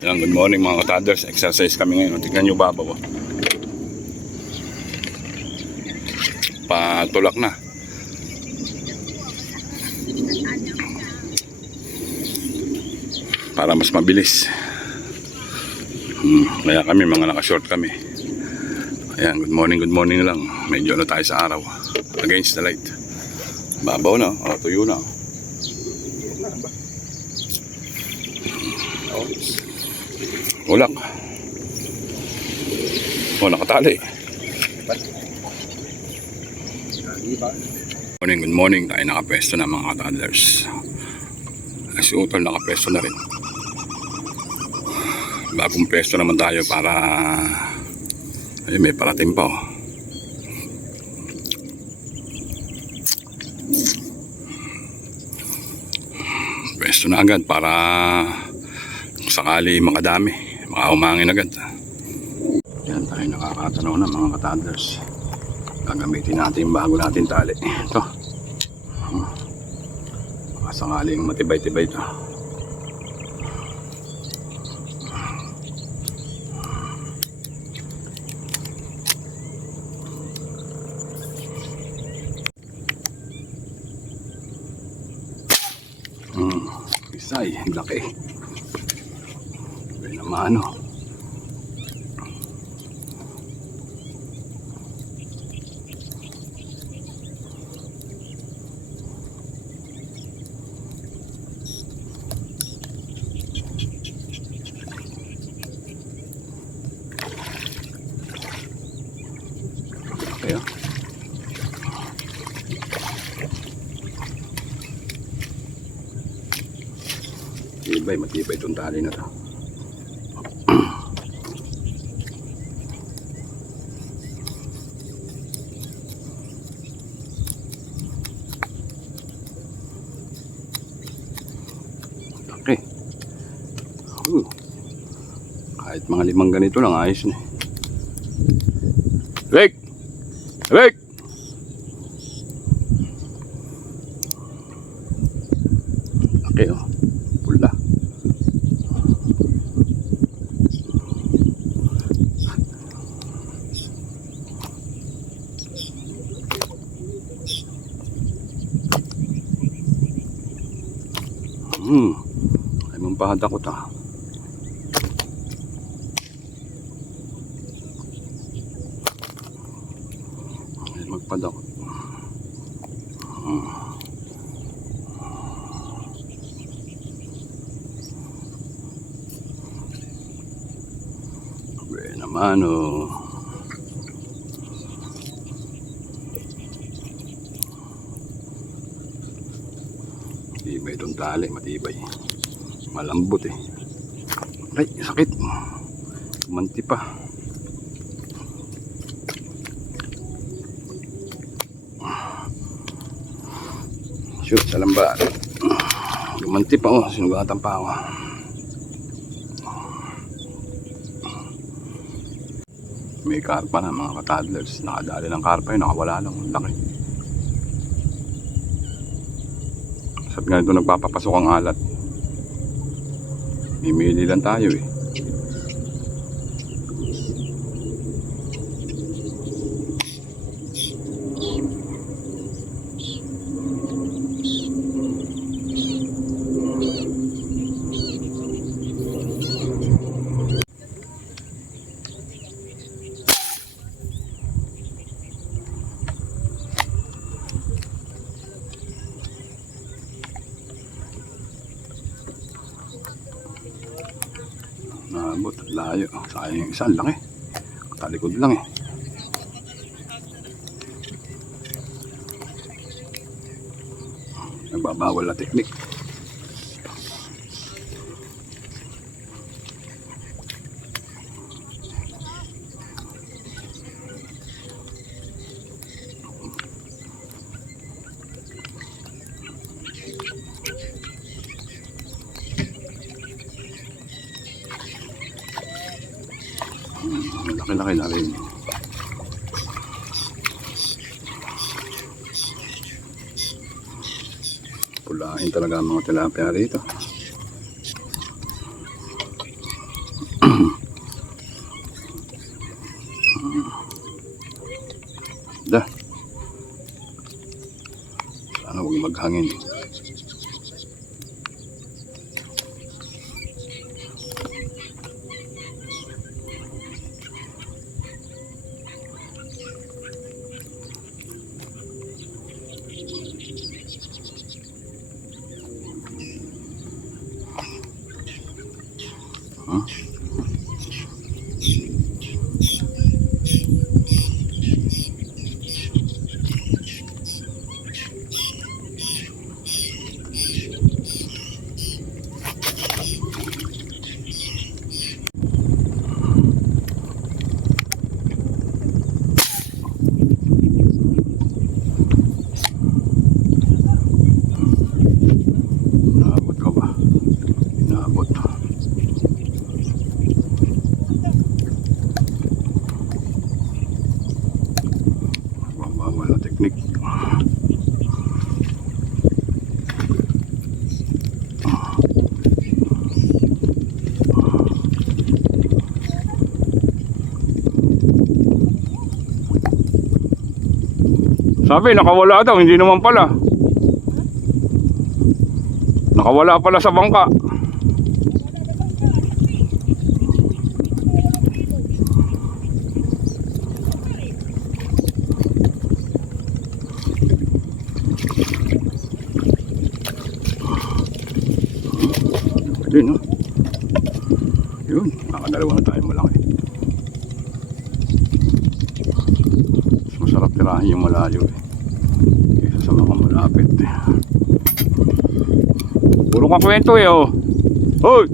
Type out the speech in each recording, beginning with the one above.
Yan, good morning mga kataders. Exercise kami ngayon. Tingnan nyo babaw. Patulak na. Para mas mabilis. Kaya kami mga naka-short kami. Ayan, good morning lang. Medyo ano tayo sa araw. Against the light. Babaw na. O, tuyo na. Ulak. O, nakatali. Good morning. Tayo nakapwesto na mga toddlers. Si Utol nakapwesto na rin. Bagong pwesto naman tayo para ay, may parating pa. Pwesto na agad para sakali makadami. Makahumangin agad. Yan tayo nakakatanaw na mga katadlers. Gagamitin natin bago natin tali. Ito. Sakaling matibay-tibay ito. Isay, laki. May naman ano. Okay, oh. Matibay itong tali na to. Okay. Kahit mga 5 ganito lang, ayos na. Wake! Wake! Okay, oh. Pula. Ay mong pahatakot ah. Ay magpadakot. Well naman oh. Matibay itong tali, matibay. Malambot eh. Ay, sakit. Kumanti pa. Shoot, sa lambat. Kumanti pa oh, sinugatan pa ako. May karpa na mga katadlers. Nakadali ng karpa yun, nakawala lang. Laki. Sabi nga ito nagpapapasok ang alat. Mimili lang tayo eh. Nabot, layo. Sayang yung isa, laki. Talikod lang eh. Nagbabawal na teknik. Laki-laki na rin. Pulahin talaga ang mga tilapia rito. Da. Sana huwag maghangin. Huh? Naabot ka ba? Naabot. Wala teknik. Sabi, nakawala daw, hindi naman pala. Nakawala pala sa bangka. Pwede, no? Yun, nakadalawa na tayo malaki. Mas masarap tirahin yung malayo eh, kaysa sa mga malapit eh. Puro ka kwento eh, oh. Hoy!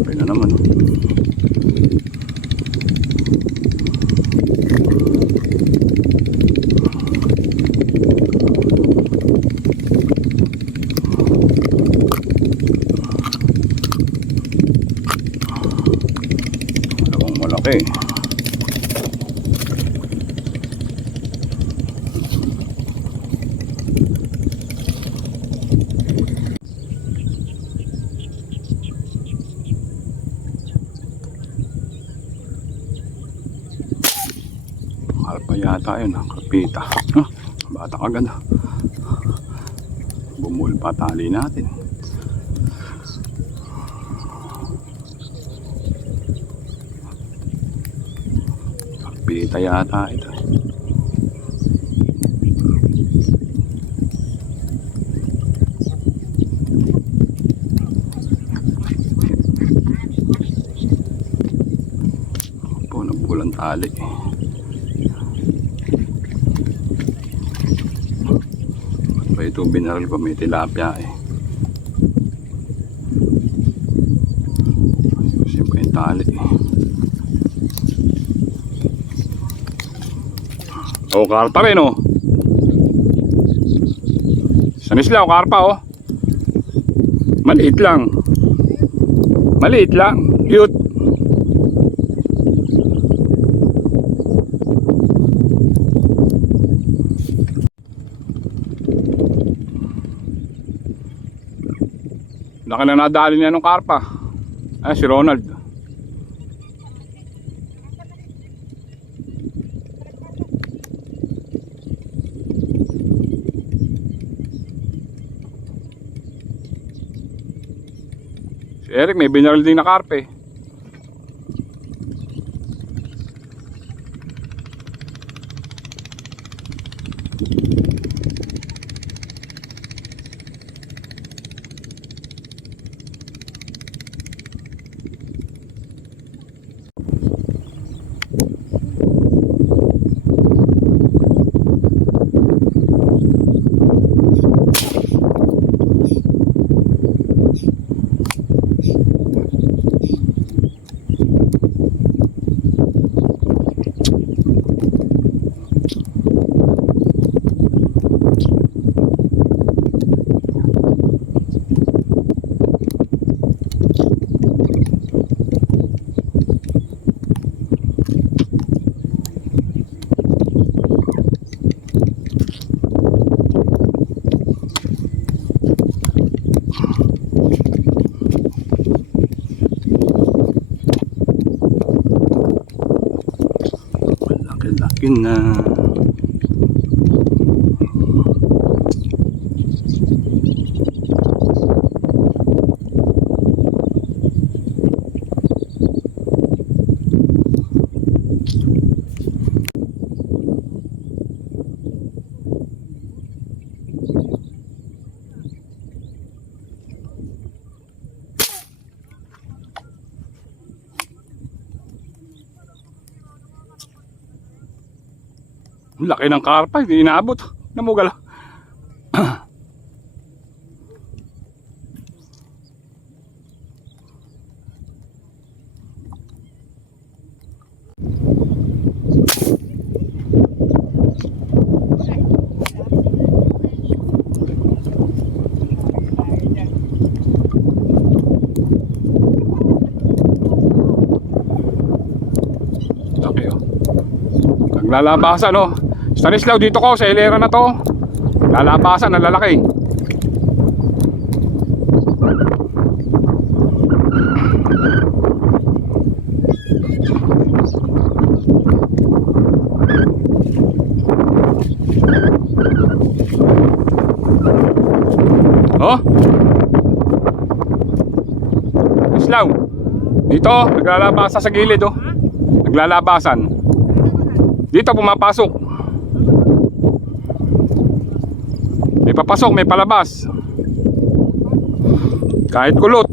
Okay na naman, oh. Dalawang malaki. Mahal pa yata yun, kapita. Bata agad. Bumul pa tali natin. Kapita yata ito. Po, nabulang tali. Ito binaral ko, may tilapia eh. Siyempre yung tali. O, karpa rin oh. Sanisla o karpa oh. Maliit lang. Maliit lang. Cute. Laki na nadali niya ng karpa. Ay, si Ronald. Si Eric may binaral din na karpe. akin na. Laki ng karpa, hindi inaabot. Namugal. Laki oh. Naglalabasan oh. Stanislaw, dito ko sa hilera na to. Lalabasan, ang lalaki. Oh? Stanislaw, dito, naglalabasan sa gilid oh. Naglalabasan. Dito pumapasok. May papasok, may palabas. Kahit kulot.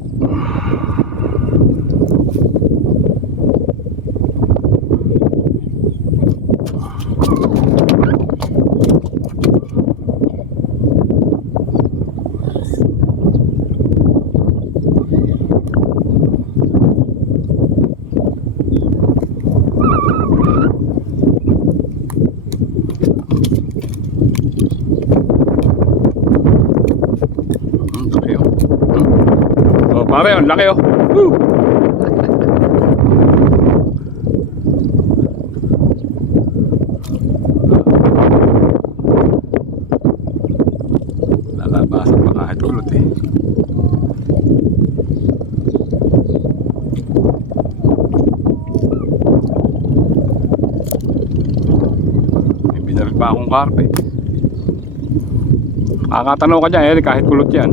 Pare, ang laki oh. Woo! Lalabasan pa kahit ulot eh. May binalag pa akong karpe. Kakatanaw ka dyan eh, kahit kulot yan.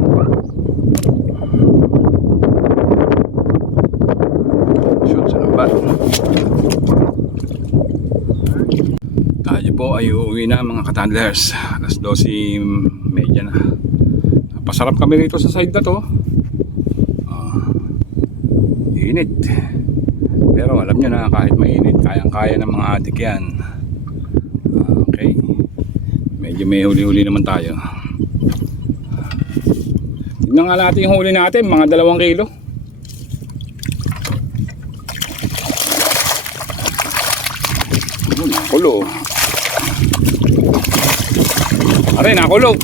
Tayo po ay uuwi na mga katandlers. Alas 12:30 na. Pasarap kami rito sa side na to. Init. Pero alam nyo na kahit mainit, kayang-kaya ng mga adik yan. Okay. Medyo may huli-huli naman tayo. Tignan nga natin yung huli natin, mga 2 kilo. Nakulo. Aray, nakulo.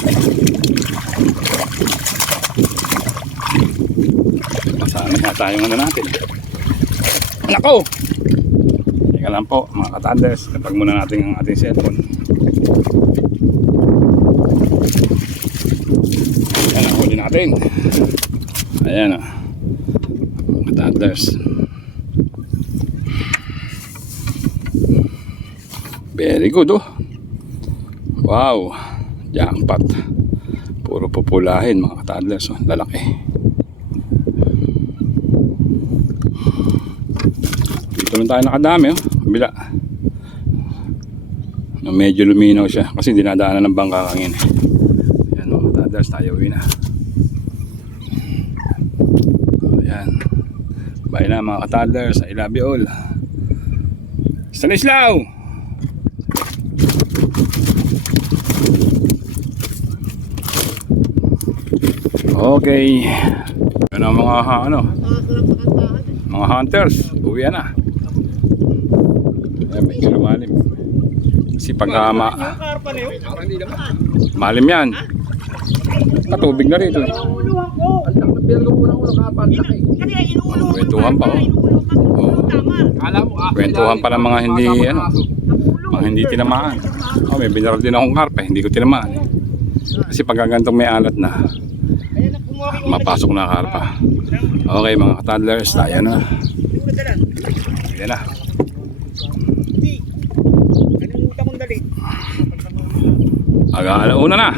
Masana yata yung ano natin. Nako! Teka lang po mga katanders. Napag muna natin ang ating cellphone. Ayan ang huli natin. Ayan o. Mga katanders. Very good oh. Wow, jackpot. Puro pupulahin mga katadlers oh. Lalaki. Dito lang tayo nakadami oh. Kabila. Medyo luminaw siya kasi dinadaanan ng bangka kangin. Ayan mga katadlers, tayo uwi na. Ayan. Bye na mga katadlers. I love you all. Stanislaw! Okay. Yan ang mga mga hunters. Uwi na. Ayan, medyo lumalim. Kasi pagka malim yan. Katubig na rito. Kwentuhan pa Kwentuhan pa ng mga hindi mga hindi tinamaan. May binaral din akong karpa. Hindi ko tinamaan. Kasi pagka ganitong may alat na, mapasok na karpa. Okay mga katadlers, tayo na. Ayan na. Aga alauna na.